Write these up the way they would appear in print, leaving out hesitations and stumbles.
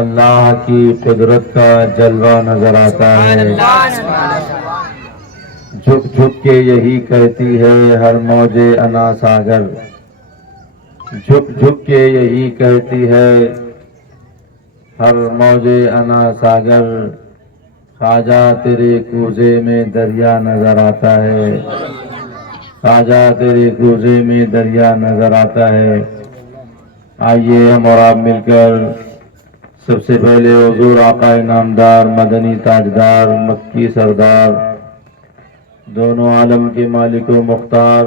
اللہ کی قدرت کا جلوہ نظر آتا ہے۔ جھک جھک کے یہی کہتی ہے ہر موج انا ساگر، جھک جھک کے یہی کہتی ہے ہر موج انا ساگر، خواجہ تیرے کوزے میں دریا نظر آتا ہے، خواجہ تیرے کوزے میں دریا نظر آتا ہے۔ آئیے ہم اور آپ مل کر سب سے پہلے حضور آقا انعامدار مدنی تاجدار مکی سردار دونوں عالم کے مالک و مختار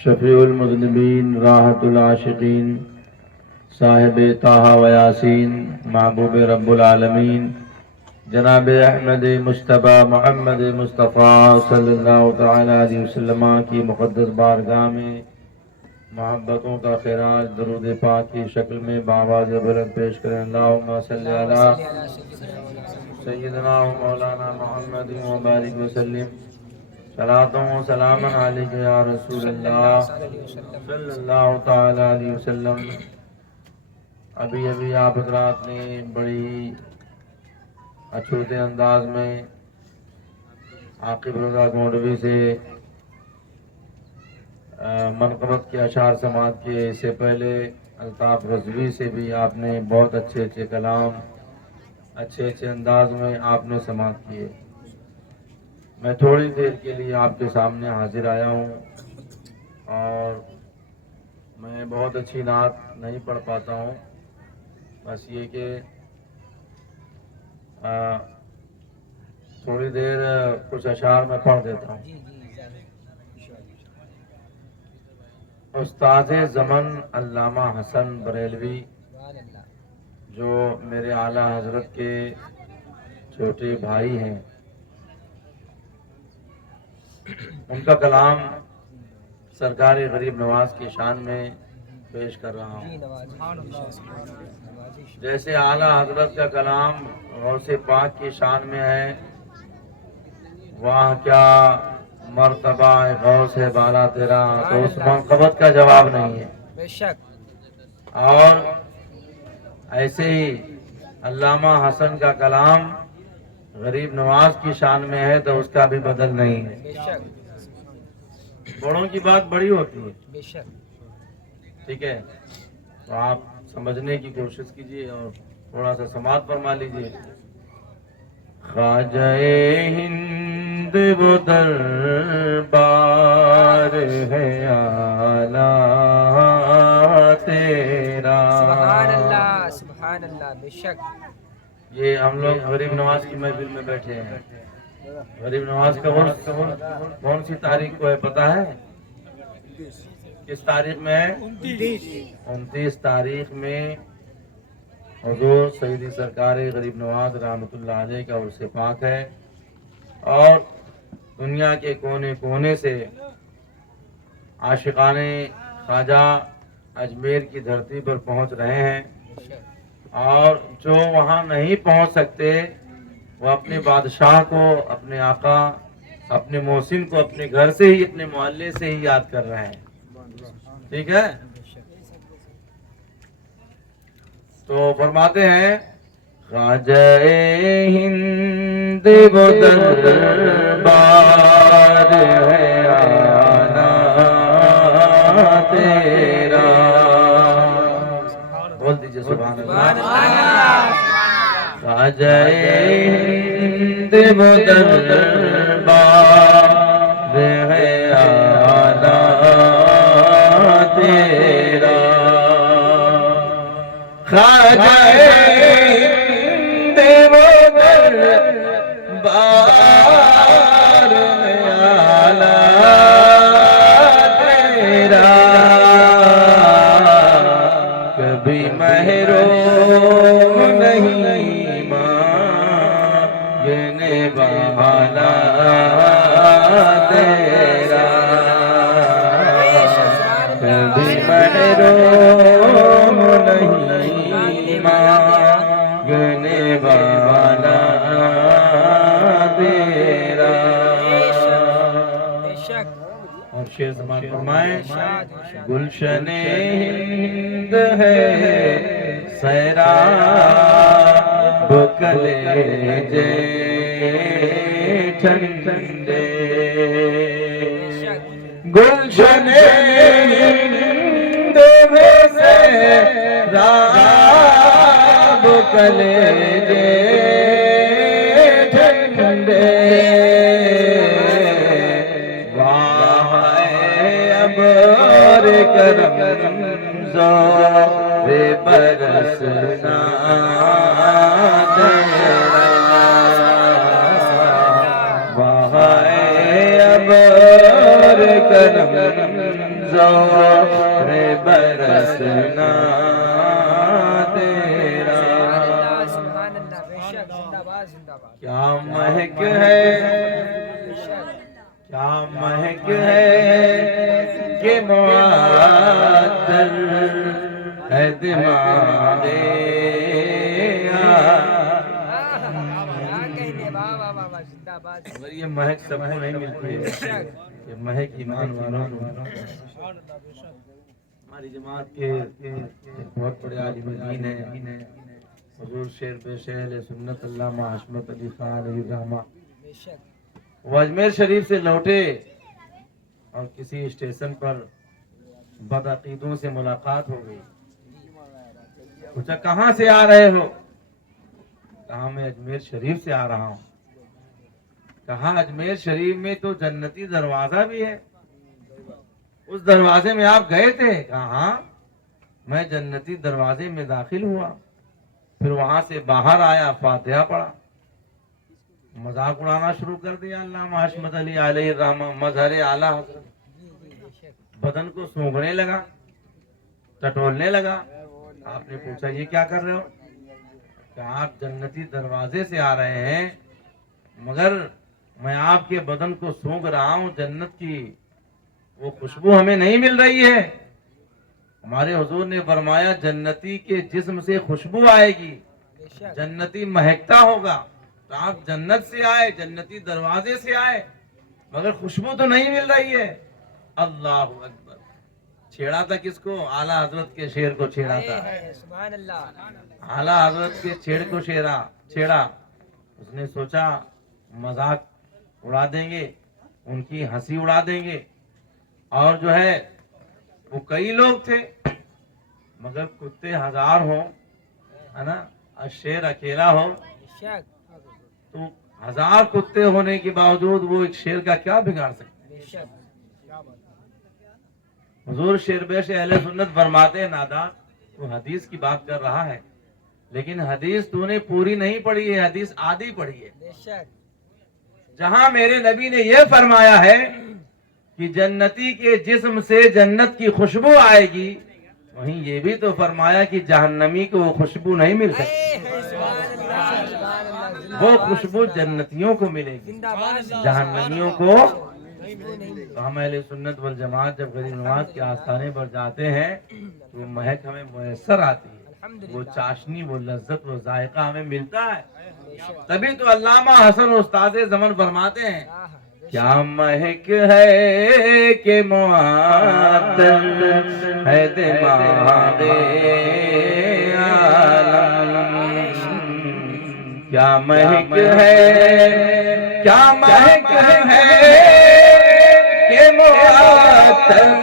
شفیع المذنبین راحت العاشقین صاحب طٰہٰ و یاسین محبوب رب العالمین جناب احمد مجتبیٰ محمد مصطفیٰ صلی اللہ تعالی علیہ وسلم کی مقدس بارگاہ میں محبتوں کا خراج درود پاک کی شکل میں بآواز بلند پیش کریں۔ اللہم صلی علی سیدنا و مولانا محمد و بارک وسلم، صلاۃ و سلاما علیک یا رسول اللہ صلی اللہ تعالی علیہ وسلم۔ ابھی آپ حضرات نے بڑی اچھوتے انداز میں عاقب رضا گونڈوی سے منقبت کے اشعار سماعت کیے، اس سے پہلے الطاف رضوی سے بھی آپ نے بہت اچھے اچھے کلام اچھے اچھے انداز میں آپ نے سماعت کیے۔ میں تھوڑی دیر کے لیے آپ کے سامنے حاضر آیا ہوں اور میں بہت اچھی نعت نہیں پڑھ پاتا ہوں، بس یہ کہ تھوڑی دیر کچھ اشعار میں پڑھ دیتا ہوں۔ استاد زمن علامہ حسن بریلوی جو میرے اعلیٰ حضرت کے چھوٹے بھائی ہیں، ان کا کلام سرکار غریب نواز کی شان میں پیش کر رہا ہوں۔ جیسے اعلیٰ حضرت کا کلام غوث پاک کی شان میں ہے، وہاں کیا مرتبہ غوث ہے بالا تیرا، تو اس منقبت کا جواب نہیں ہے بے شک۔ اور ایسے ہی علامہ حسن کا کلام غریب نواز کی شان میں ہے تو اس کا بھی بدل نہیں ہے بے شک۔ بڑوں کی بات بڑی ہوتی ہے بے شک، ٹھیک ہے؟ تو آپ سمجھنے کی کوشش کیجیے اور تھوڑا سا سماعت فرما لیجیے۔ خواجہ ہند وہ دربار ہے اعلیٰ تیرا، سبحان اللہ سبحان اللہ بے شک۔ یہ ہم لوگ غریب نواز کی محفل میں بیٹھے ہیں۔ غریب نواز کا کون سی تاریخ کو ہے پتہ ہے؟ کس تاریخ میں ہے؟ 29 تاریخ میں حضور سیدی سرکار غریب نواز رحمۃ اللہ علیہ کا عرس پاک ہے، اور دنیا کے کونے کونے سے عاشقان خواجہ اجمیر کی دھرتی پر پہنچ رہے ہیں، اور جو وہاں نہیں پہنچ سکتے وہ اپنے بادشاہ کو، اپنے آقا، اپنے محسن کو اپنے گھر سے ہی، اپنے محلے سے ہی یاد کر رہے ہیں، ٹھیک ہے؟ تو فرماتے ہیں خواجہ ہند وہ دربار ہے اعلیٰ تیرا، بول دیجئے سبحان اللہ۔ خواجہ ہند وہ دربار ہے اعلیٰ تیرا، خواجہ ہند وہ دربار ہے اعلیٰ تیرا، کبھی محروم نہیں مانگنے والا تیرا، کبھی محروم نہیں مانگنے والا تیرا، شعر سماعت فرمائیں گلشن ہند ہے سیراب کلیجے ٹھنڈے گلشن ہند ہے سیراب کلیجے ٹھنڈے کرم زور برسنا ابر کرم زور برسنا تیرا کیا مہک ہے کیا مہک ہے کہ معطل ہے دماغ مگر یہ مہک سب کو نہیں ملتی ہے یہ مہک ایمان والوں ہماری جماعت کے بہت بڑے عالم دین ہیں حضور شیر پیش اہل سنت علامہ حشمت علی خان علیہ الرحمہ وہ اجمیر شریف سے لوٹے اور کسی اسٹیشن پر بدعقیدوں سے ملاقات ہو گئی پوچھا کہاں سے آ رہے ہو کہا میں اجمیر شریف سے آ رہا ہوں کہا اجمیر شریف میں تو جنتی دروازہ بھی ہے اس دروازے میں آپ گئے تھے کہا ہاں میں جنتی دروازے میں داخل ہوا پھر وہاں سے باہر آیا فاتحہ پڑھا مذاق اڑانا شروع کر دیا علامہ حشمت علی علیہ الرحمہ مظہر اعلیٰ حضرت بدن کو سونگھنے لگا ٹٹولنے لگا آپ نے پوچھا یہ کیا کر رہے ہو کہ آپ جنتی دروازے سے آ رہے ہیں مگر میں آپ کے بدن کو سونگھ رہا ہوں جنت کی وہ خوشبو ہمیں نہیں مل رہی ہے ہمارے حضور نے فرمایا جنتی کے جسم سے خوشبو آئے گی جنتی مہکتا ہوگا تو آپ جنت سے آئے جنتی دروازے سے آئے مگر خوشبو تو نہیں مل رہی ہے اللہ اکبر چھیڑا تھا کس کو اعلیٰ حضرت کے شعر کو چھیڑا تھا اعلیٰ حضرت کے شعر کو چھیڑا اس نے سوچا مذاق اڑا دیں گے ان کی ہنسی اڑا دیں گے اور جو ہے وہ کئی لوگ تھے مگر کتے ہزار ہوں ہے نا اور شیر اکیلا ہو تو ہزار کتے ہونے کے باوجود وہ ایک شیر کا کیا بگاڑ سکتے حضور شیر بیش اہل سنت فرماتے ہیں نادان تو حدیث کی بات کر رہا ہے لیکن حدیث تو نے پوری نہیں پڑھی ہے حدیث آدھی پڑھی ہے جہاں میرے نبی نے یہ فرمایا ہے کہ جنتی کے جسم سے جنت کی خوشبو آئے گی وہیں یہ بھی تو فرمایا کہ جہنمی کو وہ خوشبو نہیں مل سکتی وہ خوشبو جنتیوں کو ملے گی جہنمیوں کو تو ہم اہل سنت والجماعت جب غریب نواز کے آستانے پر جاتے ہیں تو وہ مہک ہمیں میسر آتی ہے وہ چاشنی وہ لذت وہ ذائقہ ہمیں ملتا ہے تبھی تو علامہ حسن استاد زمن فرماتے ہیں کیا مہک ہے کہ معطل ہے دماغ عالم کیا مہک ہے کیا مہک ہے کہ معطل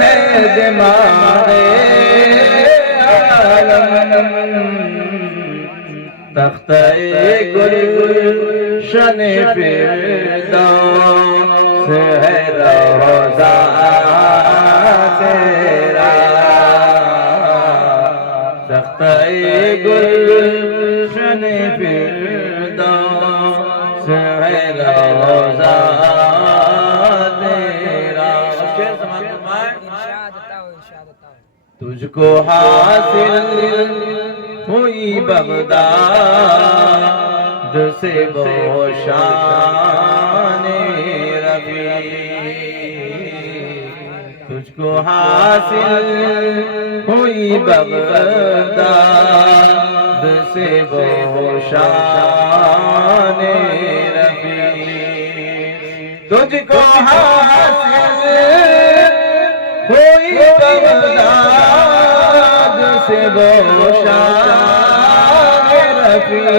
ہے دماغ عالم تختہ گلشن فردوس ہے روضہ تیرا تختہ گلشن فردوس ہے روضہ تیرا تجھ کو حاصل ہوئی بغداد سے وہ شان رفیع تجھ کو حاصل ہوئی بغداد سے وہ شان رفیع تجھ کو حاصل ہوئی بغداد سے وہ شان رفیع،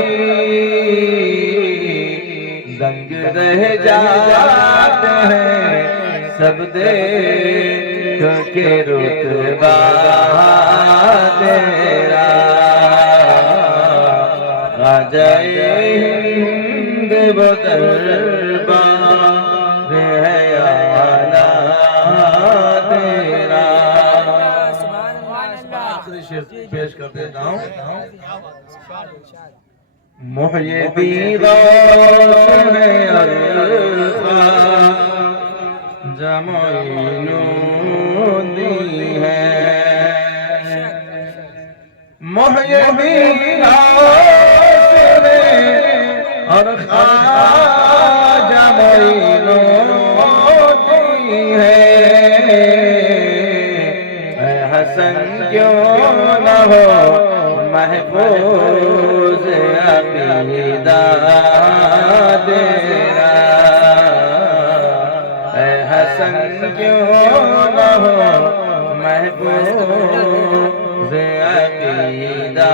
دنگ رہ جاتے ہیں سب دیکھ کے رتبہ تیرا، خواجہ ہند وہ دربار ہے اعلیٰ تیرا۔ آخری شعر پیش کر دیتا ہوں۔ محیِ غوث نے عرفات جمعینوں دی ہے، محیِ غوث نے عرفات جمعینوں دی ہے، اے حسن کیوں نہ ہو محفوظ عقیدہ تیرا، اے حسن کیوں نہ ہو محفوظ عقیدہ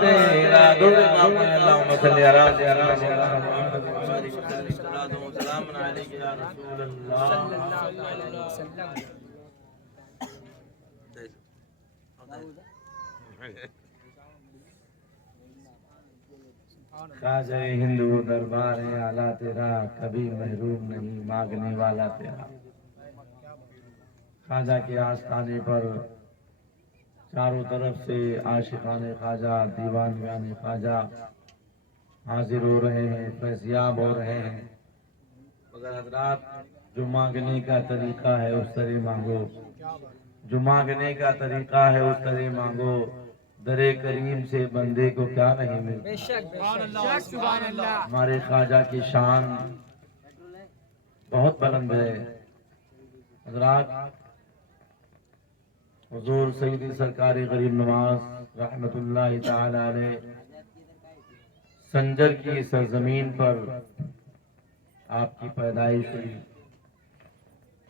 تیرا۔ اللہم صلی علی سیدنا محمد وسلم علیک یا رسول اللہ۔ خواجہ ہندو دربار اعلیٰ تیرا، کبھی محروم نہیں مانگنے والا تیرا۔ خواجہ کے آستانے پر چاروں طرف سے عاشقان خواجہ، دیوانگان خواجہ حاضر ہو رہے ہیں، فیضیاب ہو رہے ہیں، مگر حضرات جو مانگنے کا طریقہ ہے اس طرح مانگو، جو مانگنے کا طریقہ ہے اس طرح مانگو، در کریم سے بندے کو کیا نہیں ملتا۔ ہمارے خواجہ کی شان بہت بلند ہے حضرات۔ حضور سیدی سرکار غریب نواز رحمت اللہ تعالی علیہ سنجر کی سرزمین پر آپ کی پیدائش ہوئی۔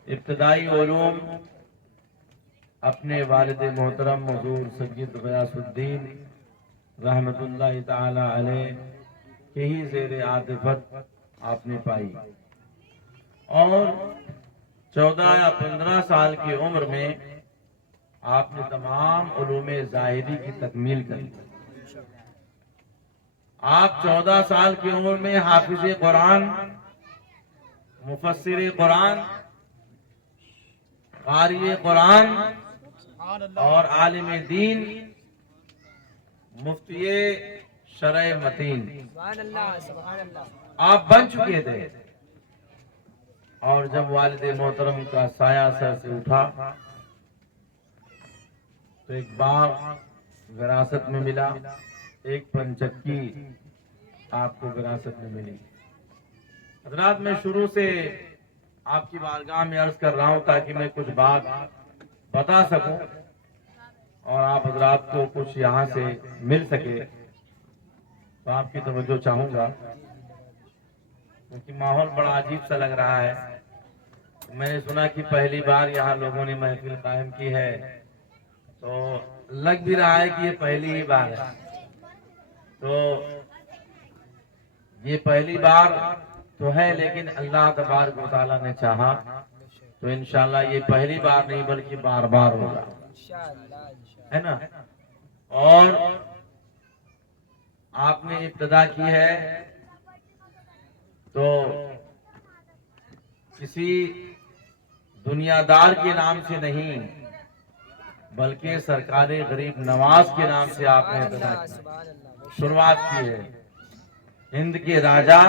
ابتدائی علوم اپنے والد محترم حضور سید غیاث الدین رحمت اللہ تعالی علیہ کے ہی زیر عاطفت آپ نے پائی، اور 14 یا 15 سال کی عمر میں آپ نے تمام علوم ظاہری کی تکمیل کر لی۔ آپ 14 سال کی عمر میں حافظ قرآن، مفسر قرآن، قاری قرآن اور عالم دین، مفتی شرع متین آپ بن چکے تھے۔ اور جب والد محترم کا سایہ سر سے اٹھا تو ایک باغ وراثت میں ملا، ایک پنچکی آپ کو وراثت میں ملی۔ حضرات میں شروع سے آپ کی بارگاہ میں عرض کر رہا ہوں تاکہ میں کچھ بات بتا سکوں اور آپ حضرات کو کچھ یہاں سے مل سکے، تو آپ کی توجہ چاہوں گا کیونکہ ماحول بڑا عجیب سا لگ رہا ہے۔ میں نے سنا کہ پہلی بار یہاں لوگوں نے محفل قائم کی ہے، تو لگ بھی رہا ہے کہ یہ پہلی ہی بار ہے۔ تو یہ پہلی بار تو ہے، لیکن اللہ تبارک و تعالیٰ نے چاہا تو انشاءاللہ یہ پہلی بار نہیں بلکہ بار بار ہوگا، ہے نا۔ اور آپ نے ابتدا کی ہے تو کسی دنیا دار کے نام سے نہیں بلکہ سرکار غریب نواز کے نام سے آپ نے ابتدا کی، شروعات کی ہے۔ ہند کے راجہ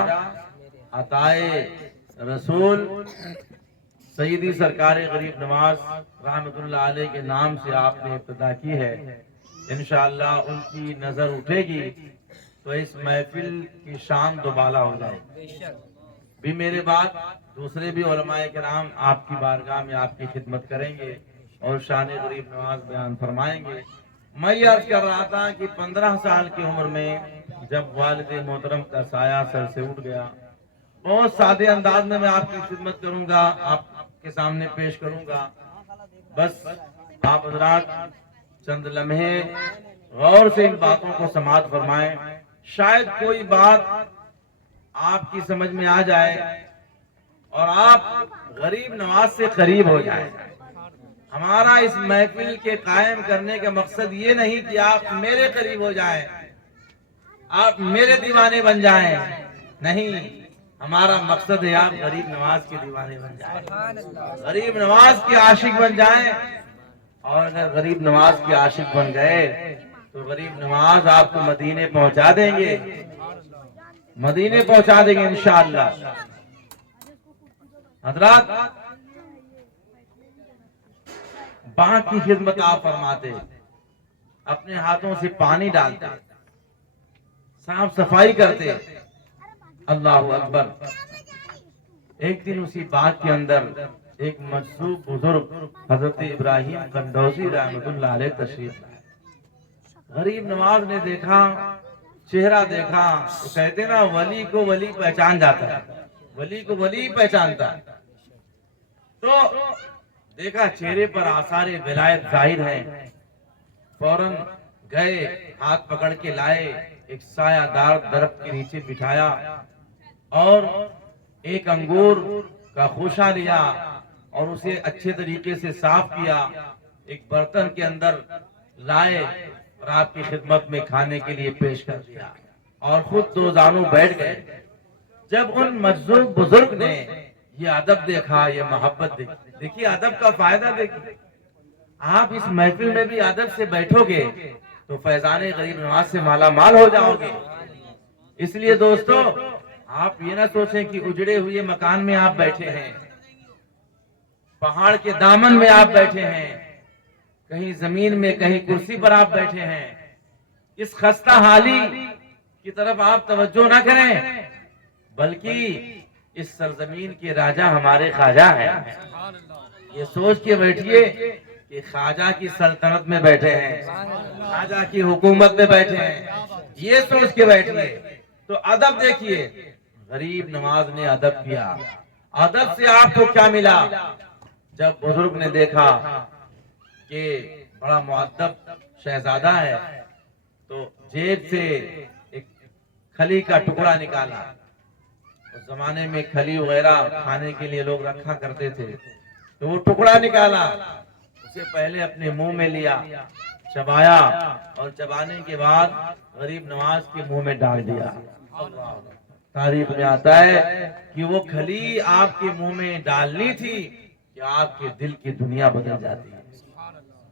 عطائے رسول سیدی سرکار غریب نواز رحمت اللہ علیہ کے نام سے آپ نے ابتدا کی ہے۔ انشاءاللہ ان کی نظر اٹھے گی تو اس محفل کی شان دوبالا ہو جائے گی۔ بھی میرے بعد دوسرے بھی علماء کرام آپ کی بارگاہ میں آپ کی خدمت کریں گے اور شان غریب نواز بیان فرمائیں گے۔ میں یہ عرض کر رہا تھا کہ 15 سال کی عمر میں جب والد محترم کا سایہ سر سے اٹھ گیا بہت سادے انداز میں آپ کی خدمت کروں گا، آپ کے سامنے پیش کروں گا. بس آپ حضرات چند لمحے غور سے ان باتوں کو سماعت فرمائیں. شاید کوئی بات آپ کی سمجھ میں آ جائے اور آپ غریب نواز سے قریب ہو جائیں. ہمارا اس محفل کے قائم کرنے کا مقصد یہ نہیں کہ آپ میرے قریب ہو جائیں، آپ میرے دیوانے بن جائیں. نہیں، ہمارا مقصد ہے آپ غریب نواز کے دیوانے بن جائیں، غریب نواز کے عاشق بن جائیں. اور اگر غریب نواز کے عاشق بن گئے تو غریب نواز آپ کو مدینے پہنچا دیں گے، مدینے پہنچا دیں گے انشاءاللہ. حضرات باغ کی خدمت آپ فرماتے، اپنے ہاتھوں سے پانی ڈالتے، صاف صفائی کرتے. اللہ اکبر. ایک دن اسی باغ کے اندر ایک مجذوب بزرگ حضرت ابراہیم قندوزی رحمۃ اللہ علیہ تشریف لائے. غریب نواز نے دیکھا، چہرہ دیکھا، تو کہتے نا ولی کو ولی پہچان جاتا ہے، ولی کو ولی پہچانتا ہے. تو دیکھا چہرے پر آثار ولایت ظاہر ہیں. فوراً گئے، ہاتھ پکڑ کے لائے، ایک سایہ دار درخت کے نیچے بٹھایا اور ایک انگور کا خوشہ لیا اور اسے اچھے طریقے سے صاف کیا، ایک برتن کے اندر لائے اور آپ کی خدمت میں کھانے کے لیے پیش کر دیا اور خود دو زانوں بیٹھ گئے. جب ان مجذوب بزرگ نے یہ ادب دیکھا، یہ محبت دیکھی، دیکھیے ادب کا فائدہ دیکھیے. آپ اس محفل میں بھی ادب سے بیٹھو گے تو فیضان غریب نواز سے مالا مال ہو جاؤ گے. اس لیے دوستو آپ یہ نہ سوچیں کہ اجڑے ہوئے مکان میں آپ بیٹھے ہیں، پہاڑ کے دامن میں آپ بیٹھے ہیں، کہیں زمین میں کہیں کرسی پر آپ بیٹھے ہیں. اس خستہ حالی کی طرف آپ توجہ نہ کریں، بلکہ اس سرزمین کے راجہ ہمارے خواجہ ہیں. یہ سوچ کے بیٹھیے کہ خواجہ کی سلطنت میں بیٹھے ہیں، خواجہ کی حکومت میں بیٹھے ہیں. یہ سوچ کے بیٹھیے. تو ادب دیکھیے، غریب نواز نے ادب کیا. ادب سے آپ کو کیا ملا؟ جب بزرگ نے دیکھا کہ بڑا مؤدب شہزادہ ہے تو جیب سے ایک کھلی کا ٹکڑا نکالا. اس زمانے میں کھلی وغیرہ کھانے کے لیے لوگ رکھا کرتے تھے، تو وہ ٹکڑا نکالا، اسے پہلے اپنے منہ میں لیا، چبایا اور چبانے کے بعد غریب نواز کے منہ میں ڈال دیا. تاریخ میں آتا ہے کہ وہ کھلی آپ کے منہ میں ڈالنی تھی کہ آپ کے دل کی دنیا بدل جاتی ہے.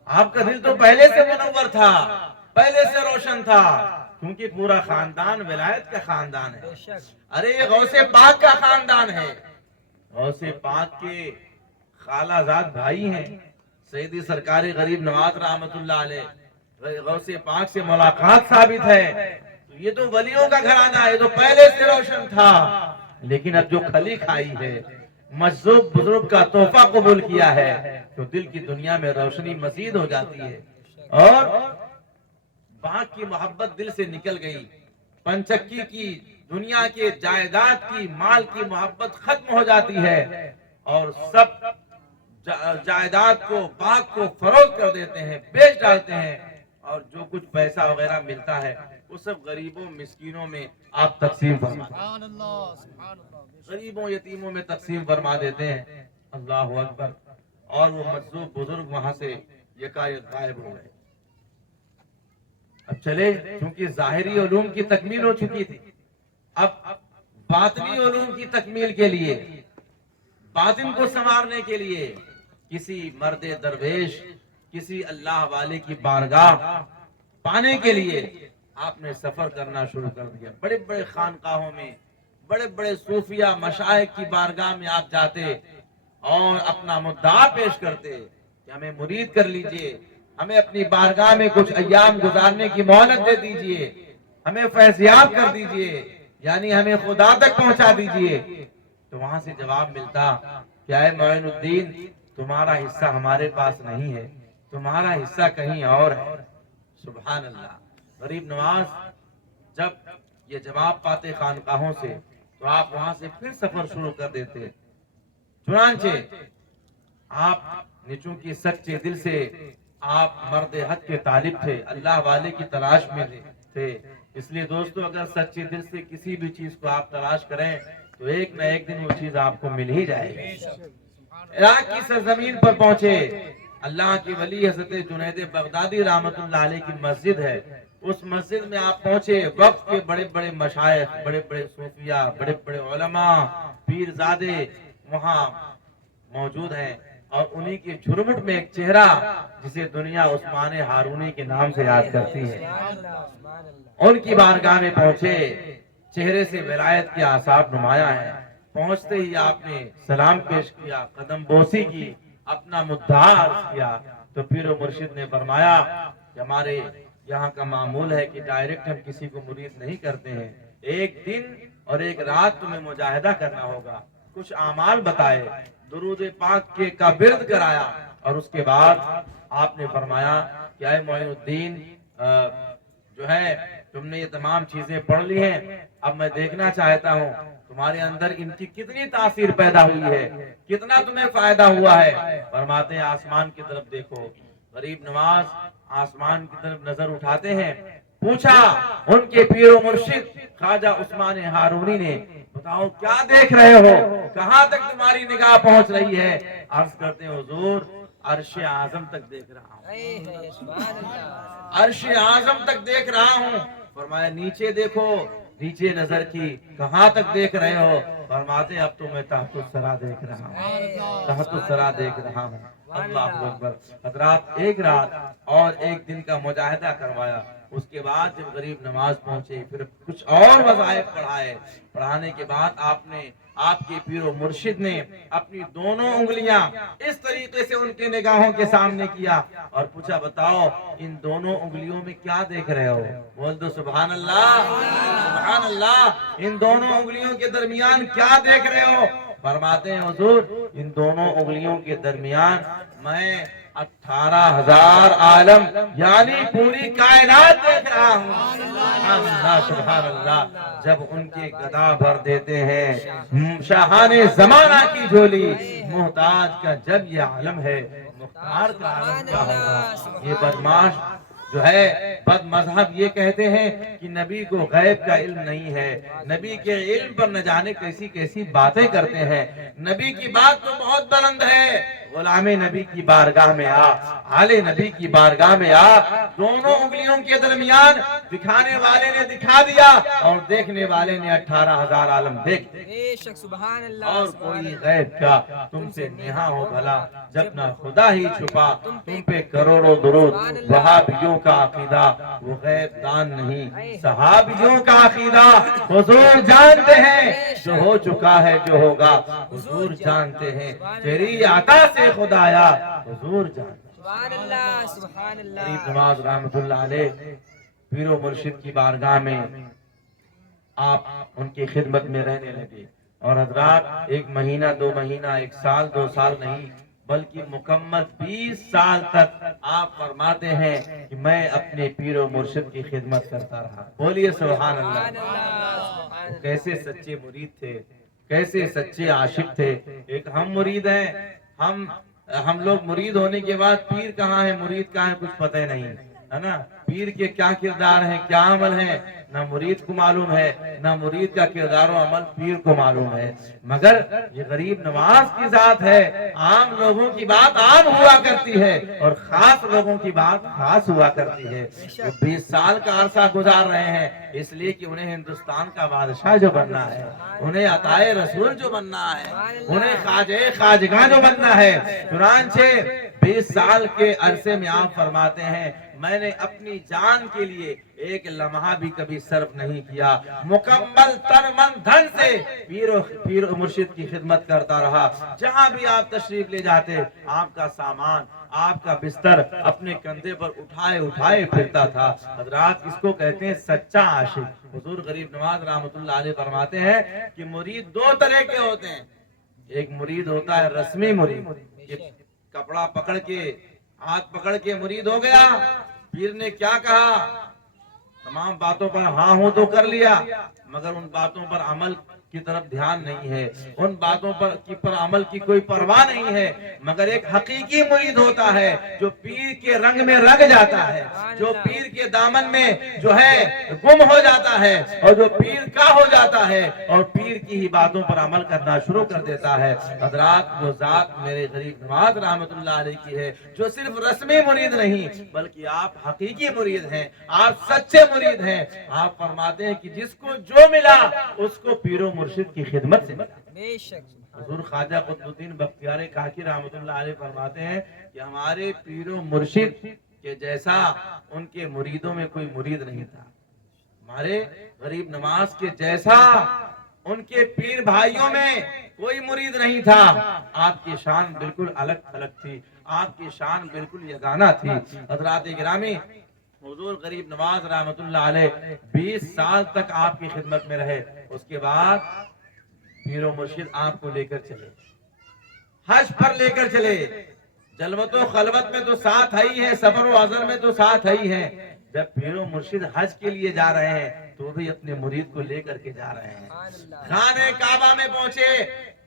آپ کا دل تو پہلے سے منور تھا، پہلے سے روشن تھا، کیونکہ پورا خاندان ولایت کا خاندان ہے. ارے یہ غوث پاک کا خاندان ہے. غوث پاک کے خالہ زاد بھائی ہیں سیدی سرکار غریب نواز رحمت اللہ علیہ. غوث پاک سے ملاقات ثابت ہے. یہ تو ولیوں کا گھرانہ ہے، یہ تو پہلے سے روشن تھا. لیکن اب جو کھلی کھائی ہے، مجذوب بزرگ کا تحفہ قبول کیا ہے، تو دل کی دنیا میں روشنی مزید ہو جاتی ہے اور باغ کی محبت دل سے نکل گئی. پنچکی کی دنیا کے جائیداد کی مال کی محبت ختم ہو جاتی ہے اور سب جائیداد کو باغ کو فروخت کر دیتے ہیں، بیچ ڈالتے ہیں اور جو کچھ پیسہ وغیرہ ملتا ہے وہ سب غریبوں مسکینوں میں آپ تقسیم فرما دیتے ہیں، غریبوں یتیموں میں تقسیم فرما دیتے ہیں. اللہ اکبر. اور وہ مجذوب بزرگ وہاں سے یکایک غائب ہو گئے. اب چلے، کیونکہ ظاہری علوم کی تکمیل ہو چکی تھی، اب باطنی علوم کی تکمیل کے لیے، باطن کو سنوارنے کے لیے کسی مرد درویش، کسی اللہ والے کی بارگاہ پانے کے لیے آپ نے سفر کرنا شروع کر دیا. بڑے بڑے خانقاہوں میں، بڑے بڑے صوفیہ مشائخ کی بارگاہ میں آپ جاتے اور اپنا مدعا پیش کرتے کہ ہمیں مرید کر لیجئے، ہمیں اپنی بارگاہ میں کچھ ایام گزارنے کی مہلت دے دیجئے، ہمیں فیضیاب کر دیجئے، یعنی ہمیں خدا تک پہنچا دیجئے. تو وہاں سے جواب ملتا کہ اے معین الدین، تمہارا حصہ ہمارے پاس نہیں ہے، تمہارا حصہ کہیں اور ہے. سبحان اللہ. غریب نواز جب یہ جواب پاتے خانقاہوں سے تو آپ وہاں سے پھر سفر شروع کر دیتے. چنانچہ آپ نے چونکہ سچے دل سے آپ مرد حق کے طالب تھے, اللہ والے کی تلاش میں تھے, اس لیے دوستو اگر سچے دل سے کسی بھی چیز کو آپ تلاش کریں تو ایک نہ ایک دن وہ چیز آپ کو مل ہی جائے گی. عراق کی سرزمین پر پہنچے. اللہ کی ولی حضرت جنید بغدادی رحمت اللہ علیہ کی مسجد ہے, اس مسجد میں آپ پہنچے. وقت کے بڑے بڑے مشائخ, بڑے بڑے صوفیاء, بڑے بڑے علماء, پیرزادے وہاں موجود ہیں, اور انہی کے جھرمٹ میں ایک چہرہ جسے دنیا عثمان ہارونی کے نام سے یاد کرتی ہے, ان کی بارگاہ میں پہنچے. چہرے سے ولایت کے آثار نمایاں ہیں. پہنچتے ہی آپ نے سلام پیش کیا, قدم بوسی کی, اپنا مدعا عرض کیا. تو پیر و مرشد نے فرمایا کہ ہمارے یہاں کا معمول ہے کہ ڈائریکٹ ہم کسی کو مرید نہیں کرتے ہیں, ایک دن اور ایک رات تمہیں مجاہدہ کرنا ہوگا. کچھ اعمال بتائے, درود پاک کے کا ورد کرایا, اور اس کے بعد آپ نے فرمایا کہ اے معین الدین, جو ہے تم نے یہ تمام چیزیں پڑھ لی ہیں, اب میں دیکھنا چاہتا ہوں تمہارے اندر ان کی کتنی تاثیر پیدا ہوئی ہے, کتنا تمہیں فائدہ ہوا ہے. فرماتے ہیں آسمان کی طرف دیکھو. غریب نواز آسمان کی طرف نظر اٹھاتے ہیں. پوچھا ان کے پیر و مرشد خواجہ عثمان ہارونی نے, بتاؤ کیا دیکھ رہے ہو, کہاں تک تمہاری نگاہ پہنچ رہی ہے؟ عرض کرتے ہیں حضور عرش اعظم تک دیکھ رہا ہوں, عرش اعظم تک دیکھ رہا ہوں. فرمایا نیچے دیکھو, نیچے نظر کی, کہاں تک دیکھ رہے ہو؟ فرماتے اب تو میں تحت الثری دیکھ رہا ہوں, تحت الثری دیکھ رہا ہوں. اللہ اکبر. حضرات ایک رات اور ایک دن کا مجاہدہ کروایا. اس کے بعد جب غریب نواز پہنچے, پھر کچھ اور وظائف پڑھائے. پڑھانے کے بعد آپ نے, آپ کے پیر و مرشد نے اپنی دونوں انگلیاں اس طریقے سے ان کے نگاہوں کے سامنے کیا اور پوچھا بتاؤ ان دونوں انگلیوں میں کیا دیکھ رہے ہو؟ بول دو سبحان اللہ, سبحان اللہ. ان دونوں انگلیوں کے درمیان کیا دیکھ رہے ہو؟ فرماتے ہیں حضور ان دونوں انگلیوں کے درمیان میں 18,000 عالم یعنی پوری کائنات دیکھ رہا ہوں. اللہ سبحان اللہ. جب ان کے گدا بھر دیتے ہیں شاہان زمانہ کی جھولی, محتاج کا جب یہ عالم ہے, مختار کا عالم کیا ہوگا؟ یہ بدماش جو ہے بد مذہب یہ کہتے ہیں کہ نبی کو غیب کا علم نہیں ہے, نبی کے علم پر نہ جانے کیسی کیسی باتیں کرتے ہیں. نبی کی بات تو بہت بلند ہے, غلام نبی کی بارگاہ میں آ, آل نبی کی بارگاہ میں آ. دونوں انگلیوں کے درمیان دکھانے والے نے دکھا دیا اور دیکھنے والے نے 18,000 عالم دیکھ دیے. سبحان اللہ. اور کوئی غیب کیا تم سے نہا ہو بھلا, جب نہ خدا ہی چھپا تم پہ کروڑوں درود. وہابیوں کا عقیدہ وہ غیب دان نہیں, صحابیوں کا عقیدہ حضور جانتے ہیں, جو ہو چکا ہے جو ہوگا حضور جانتے ہیں, تیری عطا سے خدایا حضور جانتے ہیں. سبحان اللہ, سبحان اللہ. غریب نواز رحمت اللہ علیہ پیر و مرشد کی بارگاہ میں آپ ان کی خدمت میں رہنے لگے. اور حضرات ایک مہینہ, 2 مہینہ, 1 سال, 2 سال نہیں بلکہ مکمل 20 سال تک آپ فرماتے ہیں کہ میں اپنے پیر و مرشد کی خدمت کرتا رہا. بولیے سبحان اللہ. کیسے سچے مرید تھے, کیسے سچے عاشق تھے. ایک ہم مرید ہیں, ہم لوگ مرید ہونے کے بعد پیر کہاں ہے مرید کہاں ہے کچھ پتہ نہیں ہے نا. پیر کے کیا کردار ہیں, کیا عمل ہیں, نہ مرید کو معلوم ہے, نہ مرید کا کردار و عمل پیر کو معلوم ہے. مگر یہ غریب نواز کی ذات ہے, عام لوگوں کی بات عام ہوا کرتی ہے اور خاص لوگوں کی بات خاص ہوا کرتی ہے. وہ 20 سال کا عرصہ گزار رہے ہیں اس لیے کہ انہیں ہندوستان کا بادشاہ جو بننا ہے, انہیں عطائے رسول جو بننا ہے, انہیں خواجہ خواجگاں جو بننا ہے. چنانچہ 20 سال کے عرصے میں آپ فرماتے ہیں میں نے اپنی جان کے لیے ایک لمحہ بھی کبھی صرف نہیں کیا, مکمل تن من دھن سے پیر و مرشد کی خدمت کرتا رہا. جہاں بھی آپ تشریف لے جاتے آپ کا سامان, آپ کا بستر اپنے کندھے پر اٹھائے پھرتا تھا. حضرات اس کو کہتے ہیں سچا عاشق. حضور غریب نواز رحمت اللہ علیہ فرماتے ہیں کہ مرید 2 طرح کے ہوتے ہیں. ایک مرید ہوتا ہے رسمی مرید, کپڑا پکڑ کے ہاتھ پکڑ کے مرید ہو گیا, پیر نے کیا کہا تمام باتوں پر ہاں ہوں تو کر لیا مگر ان باتوں پر عمل کی طرف دھیان نہیں ہے، ان باتوں پر عمل کی کوئی پرواہ نہیں ہے، مگر ایک حقیقی مرید ہوتا ہے جو پیر کے رنگ میں رنگ جاتا ہے، جو پیر کے دامن میں جو ہے گم ہو جاتا ہے، اور جو پیر کا ہو جاتا ہے اور پیر کی ہی باتوں پر عمل کرنا شروع کر دیتا ہے۔ حضرات، وہ ذات میرے غریب نواز رحمت اللہ علیہ کی ہے جو صرف رسمی مرید نہیں بلکہ آپ حقیقی مرید ہیں، آپ سچے مرید ہیں۔ آپ فرماتے ہیں کہ جس کو جو ملا اس کو پیر و مرشد کی خدمت سے ملا۔ بے شک حضور خواجہ قطب الدین بختیار کاکی رحمت اللہ علیہ فرماتے ہیں کہ ہمارے پیر و مرشد کے جیسا ان کے مریدوں میں کوئی مرید نہیں تھا، ہمارے غریب نواز کے جیسا ان کے پیر بھائیوں میں کوئی مرید نہیں تھا۔ آپ کی شان بالکل الگ تھلگ تھی، آپ کی شان بالکل یگانہ تھی۔ حضرات گرامی، حضور غریب نواز رحمت اللہ علیہ 20 سال تک آپ کی خدمت میں رہے، اس کے بعد پیر و مرشد آپ کو لے کر چلے، حج پر لے کر چلے۔ جلوت و خلوت میں تو ساتھ ہی ہے، سفر و حضر میں تو ساتھ ہی ہے، جب پیر و مرشد حج کے لیے جا رہے ہیں تو بھی اپنے مرید کو لے کر کے جا رہے ہیں۔ خانہ کعبہ میں پہنچے،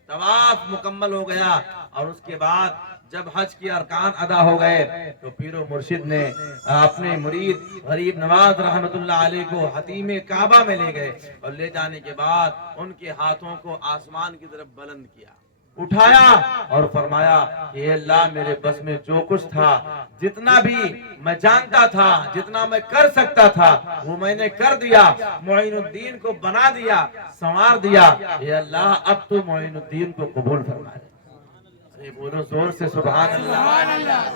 طواف مکمل ہو گیا، اور اس کے بعد جب حج کی ارکان ادا ہو گئے تو پیر و مرشد نے اپنے مرید غریب نواز رحمت اللہ علیہ کو حتیم کعبہ میں لے گئے، اور لے جانے کے بعد ان کے ہاتھوں کو آسمان کی طرف بلند کیا، اٹھایا اور فرمایا کہ اے اللہ، میرے بس میں جو کچھ تھا، جتنا بھی میں جانتا تھا، جتنا میں کر سکتا تھا، وہ میں نے کر دیا، معین الدین کو بنا دیا، سنوار دیا۔ اے اللہ، اب تو معین الدین کو قبول فرما لے۔ بولو زور سے سبحان اللہ۔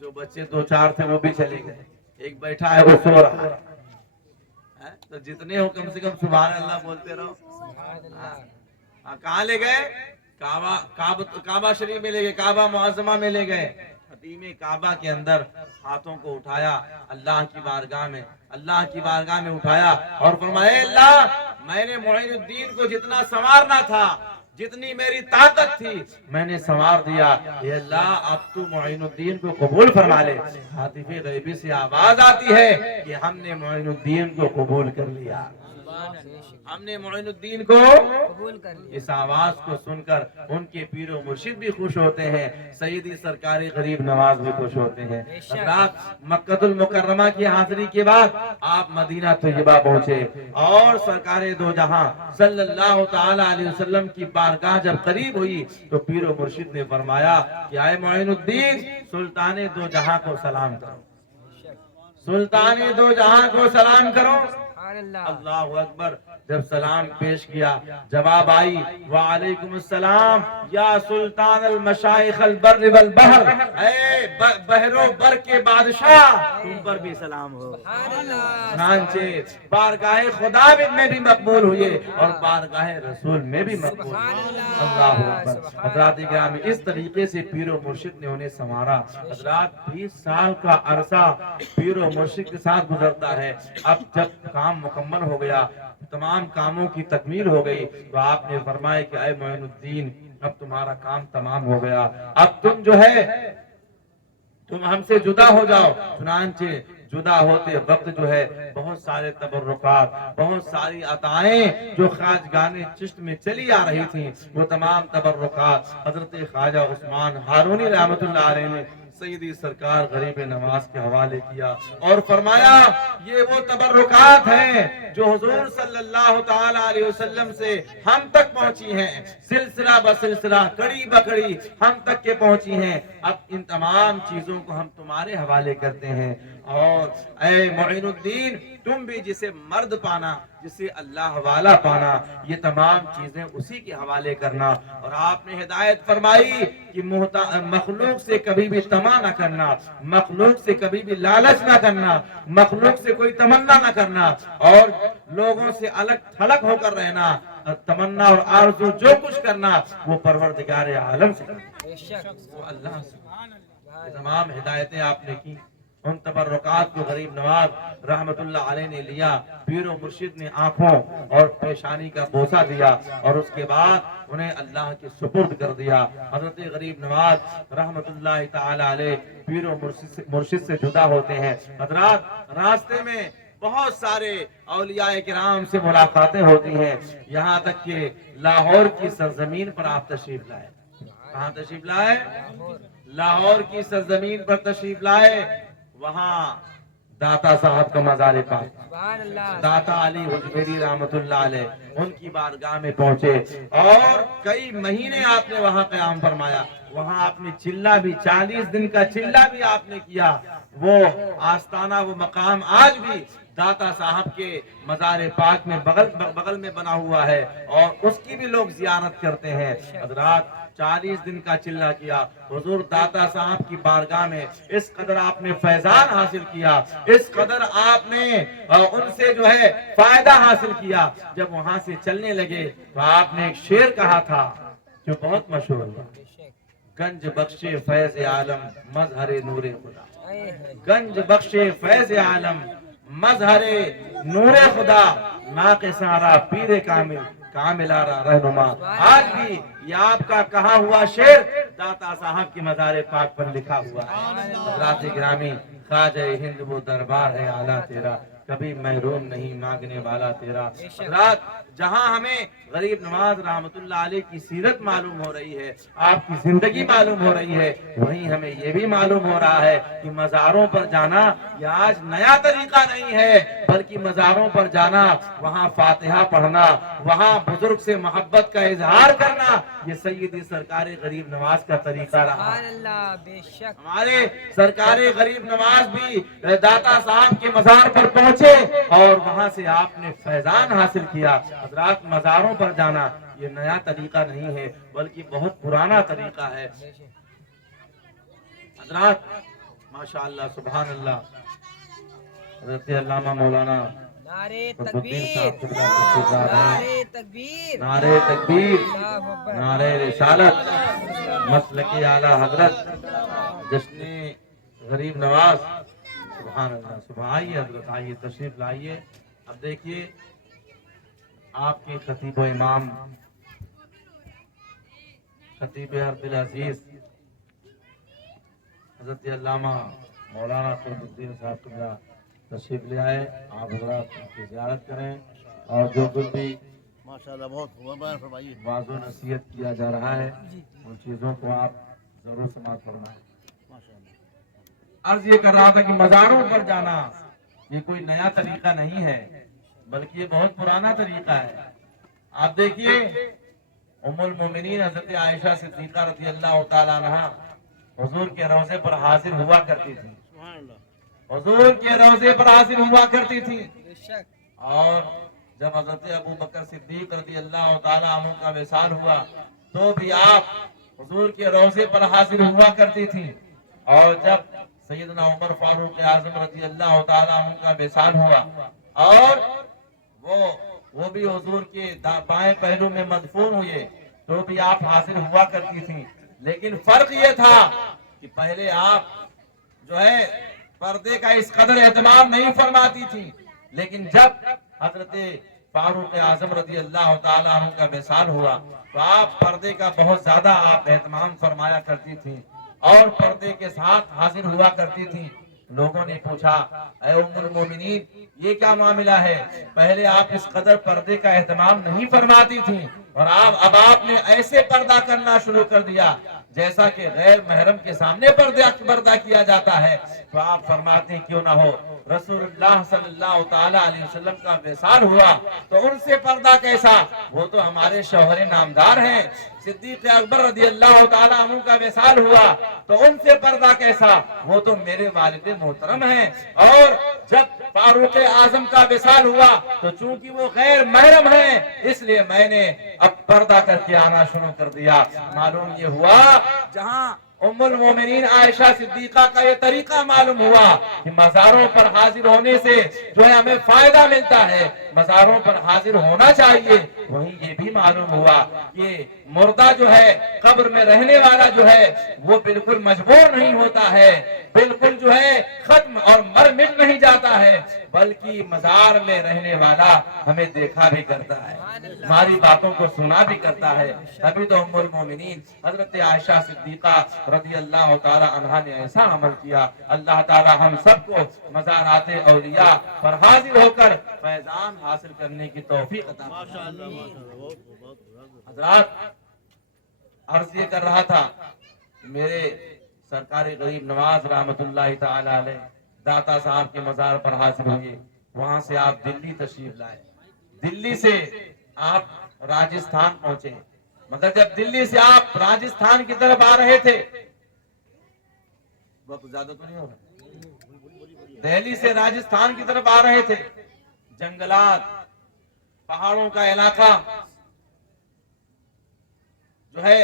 جو بچے 2-4 تھے وہ بھی چلے گئے، ایک بیٹھا ہے وہ سو رہا ہے، تو جتنے ہو کم سے کم سبحان اللہ بولتے رہو۔ کہاں لے گئے؟ کعبہ شریف میں لے گئے، کعبہ معظمہ میں لے گئے، حتیم کعبہ کے اندر ہاتھوں کو اٹھایا، اللہ کی بارگاہ میں اٹھایا اور فرمایا اے اللہ، میں نے معین الدین کو جتنا سنوارنا تھا، جتنی میری طاقت تھی، میں نے سنوار دیا۔ اے اللہ، اب تو معین الدین کو قبول فرما لے۔ ہاتف غیبی سے آواز آتی ہے کہ ہم نے معین الدین کو قبول کر لیا، ہم نے معین الدین کو قبول کر لیا۔ اس آواز کو سن کر ان کے پیر و مرشد بھی خوش ہوتے ہیں، سیدی سرکار غریب نواز بھی خوش ہوتے ہیں۔ رات مکہ المکرمہ کی حاضری کے بعد آپ مدینہ طیبہ پہنچے، اور سرکار دو جہاں صلی اللہ تعالی علیہ وسلم کی بارگاہ جب قریب ہوئی تو پیر و مرشد نے فرمایا کہ اے معین الدین، سلطان دو جہاں کو سلام کرو، سلطان دو جہاں کو سلام کرو۔ اللہ اکبر۔ جب سلام پیش کیا، جواب آئی وعلیکم السلام یا سلطان المشائخ البر والبحر، اے بحر و بر کے بادشاہ، تم پر بھی سلام ہو۔ چنانچہ بارگاہ خدا میں بھی مقبول ہوئے اور بارگاہ رسول میں بھی مقبول ہوئے۔ اللہ اکبر۔ حضرات گرامی، اس طریقے سے پیر و مرشد نے انہیں سنوارا۔ حضرات 20 سال کا عرصہ پیر و مرشد کے ساتھ گزرتا ہے۔ اب جب کام مکمل ہو گیا، تمام کاموں کی تکمیل ہو گئی، تو آپ نے فرمایا کہ اے معین الدین، اب تمہارا کام تمام ہو گیا، اب تم جو ہے تم ہم سے جدا ہو جاؤ۔ چنانچہ جدا ہوتے وقت جو ہے بہت سارے تبرکات، بہت ساری عطائیں جو خواجگان چشت میں چلی آ رہی تھیں، وہ تمام تبرکات حضرت خواجہ عثمان ہارونی رحمت اللہ علیہ نے سیدی سرکار غریب نواز کے حوالے کیا اور فرمایا یہ وہ تبرکات ہیں جو حضور صلی اللہ تعالی علیہ وسلم سے ہم تک پہنچی ہیں، سلسلہ بسلسلہ، کڑی بکڑی ہم تک کے پہنچی ہیں۔ اب ان تمام چیزوں کو ہم تمہارے حوالے کرتے ہیں، اور اے معین الدین، تم بھی جسے مرد پانا، جسے اللہ والا پانا، یہ تمام چیزیں اسی کے حوالے کرنا۔ اور آپ نے ہدایت فرمائی کہ مخلوق سے کبھی بھی طمع نہ کرنا، مخلوق سے کبھی بھی لالچ نہ کرنا، مخلوق سے کوئی تمنا نہ کرنا، اور لوگوں سے الگ تھلگ ہو کر رہنا، تمنا اور آرزو جو کچھ کرنا وہ پروردگار عالم سے کرنا، وہ اللہ سے۔ یہ تمام ہدایتیں آپ نے کی، ان تبرکات کو غریب نواز رحمت اللہ علیہ نے لیا، پیر و مرشد نے آنکھوں اور پیشانی کا بوسہ دیا، اور اس کے بعد انہیں اللہ کے سپرد کر دیا۔ حضرت غریب نواز رحمت اللہ تعالی علیہ پیر و مرشد سے جدا ہوتے ہیں۔ حضرات، راستے میں بہت سارے اولیاء کرام سے ملاقاتیں ہوتی ہیں، یہاں تک کہ لاہور کی سرزمین پر آپ تشریف لائے. کہاں تشریف لائے؟ لاہور کی سرزمین پر تشریف لائے. وہاں داتا صاحب کا مزار پاک، سبحان اللہ. داتا علی حجویری رحمت اللہ علیہ، ان کی بارگاہ میں پہنچے اور کئی مہینے آپ نے وہاں قیام فرمایا. وہاں آپ نے چلہ بھی 40 دن کا چلہ بھی آپ نے کیا. وہ آستانہ، وہ مقام آج بھی داتا صاحب کے مزار پاک میں بغل میں بنا ہوا ہے اور اس کی بھی لوگ زیارت کرتے ہیں. حضرات 40 دن کا چلہ کیا حضور داتا صاحب کی بارگاہ میں. اس قدر آپ نے فیضان حاصل کیا، اس قدر آپ نے ان سے جو ہے فائدہ حاصل کیا. جب وہاں سے چلنے لگے تو آپ نے ایک شعر کہا تھا جو بہت مشہور ہوا، گنج بخشے فیض عالم مظہر نور خدا. گنج بخشے فیض عالم مظہر نور خدا، ناقصارا پیر کامل کاملارا رہنما. آج بھی یہ آپ کا کہا ہوا شعر داتا صاحب کی مزار پاک پر لکھا ہوا ہے. حضرات گرامی، خواجہ ہند وہ دربار ہے اعلیٰ تیرا، کبھی محروم نہیں مانگنے والا تیرا. حضرات جہاں ہمیں غریب نواز رحمت اللہ علیہ کی سیرت معلوم ہو رہی ہے، آپ کی زندگی معلوم ہو رہی ہے، وہیں ہمیں یہ بھی معلوم ہو رہا ہے کہ مزاروں پر جانا یہ آج نیا طریقہ نہیں ہے، بلکہ مزاروں پر جانا، وہاں فاتحہ پڑھنا، وہاں بزرگ سے محبت کا اظہار کرنا، یہ سیدی سرکار غریب نواز کا طریقہ رہا. سبحان اللہ. بے شک. ہمارے سرکار غریب نواز بھی داتا صاحب کے مزار پر پہنچے اور وہاں سے آپ نے فیضان حاصل کیا. حضرات مزاروں پر جانا یہ نیا طریقہ نہیں ہے بلکہ بہت پرانا طریقہ ہے. حضرات ماشاءاللہ سبحان اللہ، حضرت علامہ مولانا نعرے قطب الدین صاحب تکبیر، قبلہ تشریف لا رہے ہیں. نعرے تکبیر، نعرے تکبیر، اللہ اکبر. نعرے رسالت، مسلکی اعلیٰ حضرت جشن غریب نواز. سبحان اللہ. صبح آئیے حضرت، آئیے تشریف لائیے. اب دیکھیے آپ کے خطیب و امام خطیب ارض العزیز حضرت علامہ مولانا قطب الدین صاحب قبلہ تشریف لے آئے. آپ حضرات ان کی زیارت کریں اور جو کچھ بھی ماشاءاللہ بہت خوب فرمائیے. واضح و نصیحت کیا جا رہا ہے ان چیزوں کو آپ ضرور سماعت فرمائیں. عرض یہ کر رہا تھا کہ مزاروں پر جانا یہ کوئی نیا طریقہ نہیں ہے بلکہ یہ بہت پرانا طریقہ ہے. آپ دیکھیے ام المومنین حضرت عائشہ صدیقہ رضی اللہ تعالیٰ عنہ حضور کے روضے پر حاضر ہوا کرتی تھی، حضور کے روضے پر حاضر ہوا کرتی تھی. بے شک. اور جب حضرت ابو بکر صدیق رضی اللہ تعالیٰ عنہ کا وصال ہوا تو بھی آپ حضور کے روضے پر حاضر ہوا کرتی تھی. اور جب سیدنا عمر فاروق اعظم رضی اللہ تعالیٰ عنہ کا وصال ہوا اور وہ بھی حضور کے بائیں پہلو میں مدفون ہوئے تو بھی آپ حاضر ہوا کرتی تھی. لیکن فرق یہ تھا کہ پہلے آپ جو ہے پردے کا اس قدر اہتمام نہیں فرماتی تھی، لیکن جب حضرت فاروق اعظم رضی اللہ تعالیٰ عنہ کا وصال ہوا تو آپ پردے کا بہت زیادہ آپ اہتمام فرمایا کرتی تھی اور پردے کے ساتھ حاضر ہوا کرتی تھی. لوگوں نے پوچھا اے ام المومنین یہ کیا معاملہ ہے، پہلے آپ اس قدر پردے کا اہتمام نہیں فرماتی تھی اور اب آپ نے ایسے پردہ کرنا شروع کر دیا جیسا کہ غیر محرم کے سامنے پردہ کیا جاتا ہے. تو آپ فرماتے ہیں کیوں نہ ہو، رسول اللہ صلی اللہ تعالی علیہ وسلم کا وصال ہوا تو ان سے پردہ کیسا، وہ تو ہمارے شوہر نامدار ہیں. صدیق اکبر رضی اللہ تعالیٰ عنہ کا وصال ہوا تو ان سے پردہ کیسا، وہ تو میرے والد محترم ہیں. اور جب فاروق اعظم کا وصال ہوا تو چونکہ وہ غیر محرم ہیں اس لیے میں نے اب پردہ کر کے آنا شروع کر دیا. معلوم یہ ہوا جہاں ام المومنین عائشہ صدیقہ کا یہ طریقہ معلوم ہوا کہ مزاروں پر حاضر ہونے سے جو ہے ہمیں فائدہ ملتا ہے، مزاروں پر حاضر ہونا چاہیے. وہیں یہ بھی معلوم ہوا کہ مردہ جو ہے قبر میں رہنے والا جو ہے وہ بالکل مجبور نہیں ہوتا ہے، بالکل جو ہے ختم اور مر مٹ نہیں جاتا ہے، بلکہ مزار میں رہنے والا ہمیں دیکھا بھی کرتا ہے، ہماری باتوں کو سنا بھی کرتا ہے۔ تبھی تو ام المومنین حضرت عائشہ صدیقہ رضی اللہ تعالی عنہا نے ایسا عمل کیا۔ اللہ تعالی ہم سب کو مزارات اولیاء پر حاضر ہو کر فیضان حاصل کرنے کی توفیق عطا فرمائے۔ ماشاءاللہ ماشاءاللہ بہت حضرات، عرض یہ کر رہا تھا، میرے سرکار غریب نواز رحمت اللہ تعالی علیہ داتا صاحب کے مزار پر حاضر ہوئے، وہاں سے آپ دلی تشریف لائے، دلی سے آپ راجستھان پہنچے، مگر جب دلی سے آپ راجستھان کی طرف آ رہے تھے، وقت زیادہ تو نہیں ہو رہا، دہلی سے راجستھان کی طرف آ رہے تھے، جنگلات، پہاڑوں کا علاقہ جو ہے،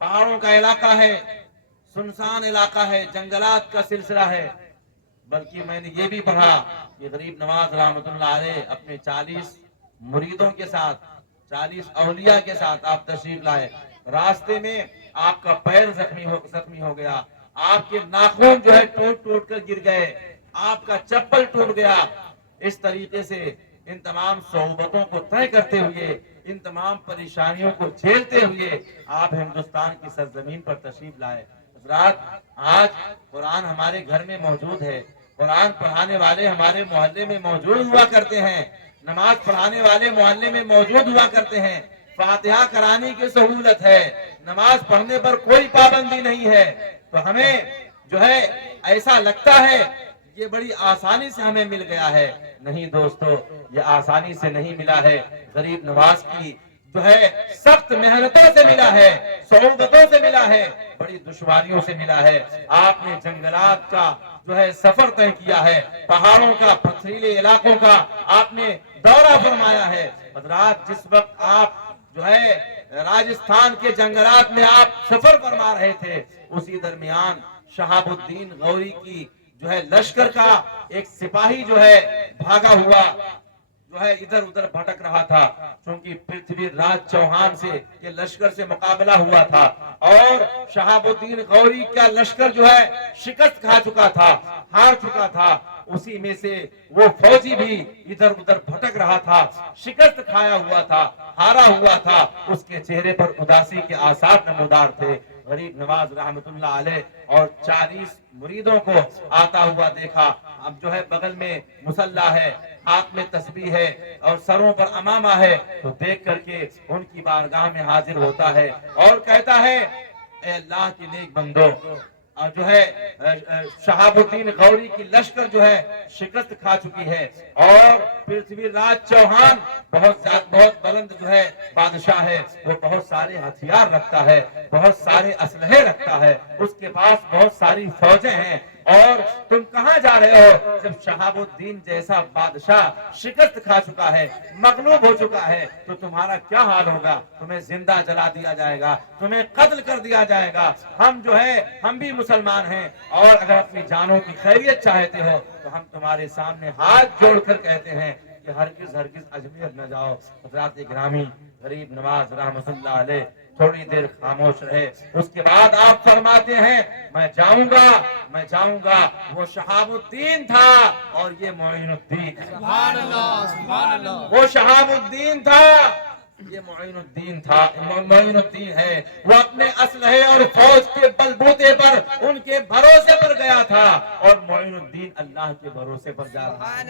پہاڑوں کا علاقہ ہے، سنسان علاقہ ہے، جنگلات کا سلسلہ ہے، بلکہ میں نے یہ بھی پڑھا کہ غریب نواز رحمت اللہ علیہ اپنے 40 مریدوں کے ساتھ، 40 اولیاء کے ساتھ آپ تشریف لائے، راستے میں آپ کا پیر زخمی ہو گیا، آپ کے ناخن جو ہے ٹوٹ ٹوٹ کر گر گئے، آپ کا چپل ٹوٹ گیا۔ اس طریقے سے ان تمام صعوبتوں کو طے کرتے ہوئے، ان تمام پریشانیوں کو جھیلتے ہوئے آپ ہندوستان کی سرزمین پر تشریف لائے۔ حضرات، آج قرآن ہمارے گھر میں موجود ہے، قرآن پڑھانے والے ہمارے محلے میں موجود ہوا کرتے ہیں، نماز پڑھانے والے محلے میں موجود ہوا کرتے ہیں، فاتحہ کرانے کی سہولت ہے، نماز پڑھنے پر کوئی پابندی نہیں ہے، تو ہمیں جو ہے ایسا لگتا ہے یہ بڑی آسانی سے ہمیں مل گیا ہے۔ نہیں دوستو، یہ آسانی سے نہیں ملا ہے، غریب نواز کی جو ہے سخت محنتوں سے ملا ہے، صعوبتوں سے ملا ہے، بڑی دشواریوں سے ملا ہے۔ آپ نے جنگلات کا جو ہے سفر طے کیا ہے، پہاڑوں کا، پتھریلے علاقوں کا آپ نے دورہ فرمایا ہے۔ حضرات، جس وقت آپ جو ہے راجستھان کے جنگلات میں آپ سفر فرما رہے تھے، اسی درمیان شہاب الدین غوری کی جو ہے لشکر کا ایک سپاہی جو ہے بھاگا ہوا جو ہے ادھر ادھر بھٹک رہا تھا، چونکہ پرتھوی راج چوہان سے یہ لشکر سے مقابلہ ہوا تھا، اور شہاب الدین غوری کا لشکر جو ہے شکست کھا چکا تھا، ہار چکا تھا، اسی میں سے وہ فوجی بھی ادھر ادھر بھٹک رہا تھا، شکست کھایا ہوا تھا، ہارا ہوا تھا، اس کے چہرے پر اداسی کے آثار نمودار تھے۔ غریب نواز رحمت اللہ علیہ اور 40 مریدوں کو آتا ہوا دیکھا، اب جو ہے بغل میں مسلح ہے، ہاتھ میں تسبیح ہے اور سروں پر امامہ ہے، تو دیکھ کر کے ان کی بارگاہ میں حاضر ہوتا ہے اور کہتا ہے، اے اللہ کی نیک بندو، جو ہے شہاب الدین غوری کی لشکر جو ہے شکست کھا چکی ہے، اور پرتھوی راج چوہان بہت بلند جو ہے بادشاہ ہے، وہ بہت سارے ہتھیار رکھتا ہے، بہت سارے اسلحے رکھتا ہے، اس کے پاس بہت ساری فوجیں ہیں، اور تم کہاں جا رہے ہو جب شہاب الدین جیسا بادشاہ شکست کھا چکا ہے، مغلوب ہو چکا ہے، تو تمہارا کیا حال ہوگا؟ تمہیں زندہ جلا دیا جائے گا، تمہیں قتل کر دیا جائے گا۔ ہم جو ہے ہم بھی مسلمان ہیں، اور اگر اپنی جانوں کی خیریت چاہتے ہو تو ہم تمہارے سامنے ہاتھ جوڑ کر کہتے ہیں کہ ہرگز اجمیر نہ جاؤ۔ حضرات گرامی، غریب نواز رحمت اللہ علیہ تھوڑی دیر خاموش رہے، اس کے بعد آپ فرماتے ہیں، میں جاؤں گا، وہ شہاب الدین تھا اور یہ معین الدین ہے۔ سبحان اللہ سبحان اللہ۔ وہ شہاب الدین تھا، یہ معین الدین تھا، معین الدین ہے، وہ اپنے اسلحے اور فوج کے بل بوتے پر ان کے بھروسے پر گیا تھا، اور معین الدین اللہ کے بھروسے پر جا رہا ہے،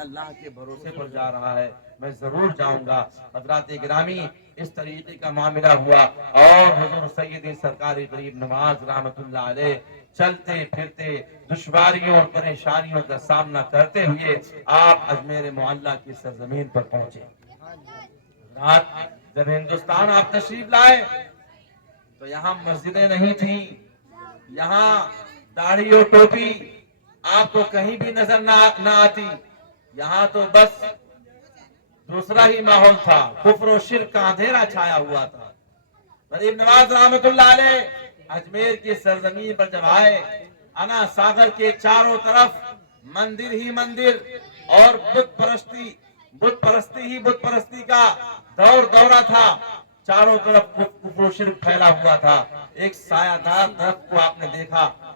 اللہ کے بھروسے پر جا رہا ہے، میں ضرور جاؤں گا۔ حضرات گرامی، اس طریقے کا معاملہ ہوا، اور حضور سیدی سرکار غریب نواز رحمت اللہ علیہ چلتے پھرتے دشواریوں اور پریشانیوں کا سامنا کرتے ہوئے آپ اجمیر معلیٰ کی سرزمین پر پہنچے۔ جب ہندوستان آپ تشریف لائے تو یہاں مسجدیں نہیں تھیں، یہاں داڑھی اور ٹوپی آپ کو کہیں بھی نظر نہ آتی، یہاں تو بس دوسرا ہی ماحول تھا، کفر و شرک کا اندھیرا چھایا ہوا تھا۔ غریب نواز رحمت اللہ علیہ اجمیر کی سرزمین پر جب آئے، انا ساگر کے چاروں طرف مندر ہی مندر اور بت پرستی کا دورہ تھا، چاروں طرف کفر و شرک پھیلا ہوا تھا۔ ایک سایہ دار درخت کو آپ نے دیکھا،